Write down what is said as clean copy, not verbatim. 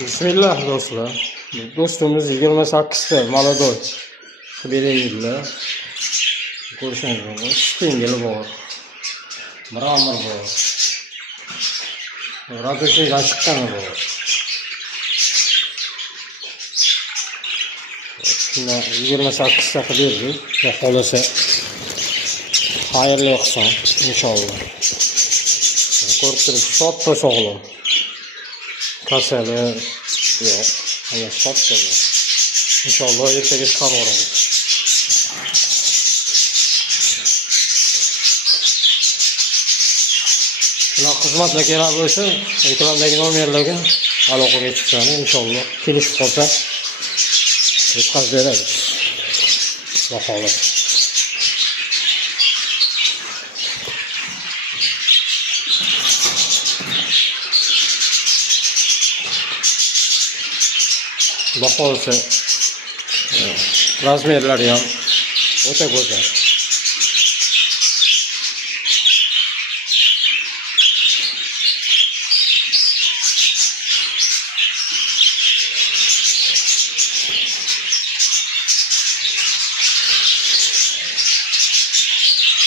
Bismillah do'stlar. Do'stimiz 28 ta молодой. Bereydilar. Ko'rishingiz mumkin. Stingli bor. Mramor bor. Radosiydan chiqqani bor. Shundan 28 ta qilib berdik. Xudo xolasa xayrli qilsin inshaalloh. Ko'rib turibsiz, sodda sog'lom. Kasali yo'q. Agar sodda inshaalloh ertaga chiqarib yuboramiz. Shunaqa xizmatlar kerak bo'lsa, ekrandagi nomerlarga aloqaga chiqsani inshaalloh kelishib qolsa yetkazib beramiz. Xudo xolasa. Xudo xolasa razmerlari ham o'ta go'zal.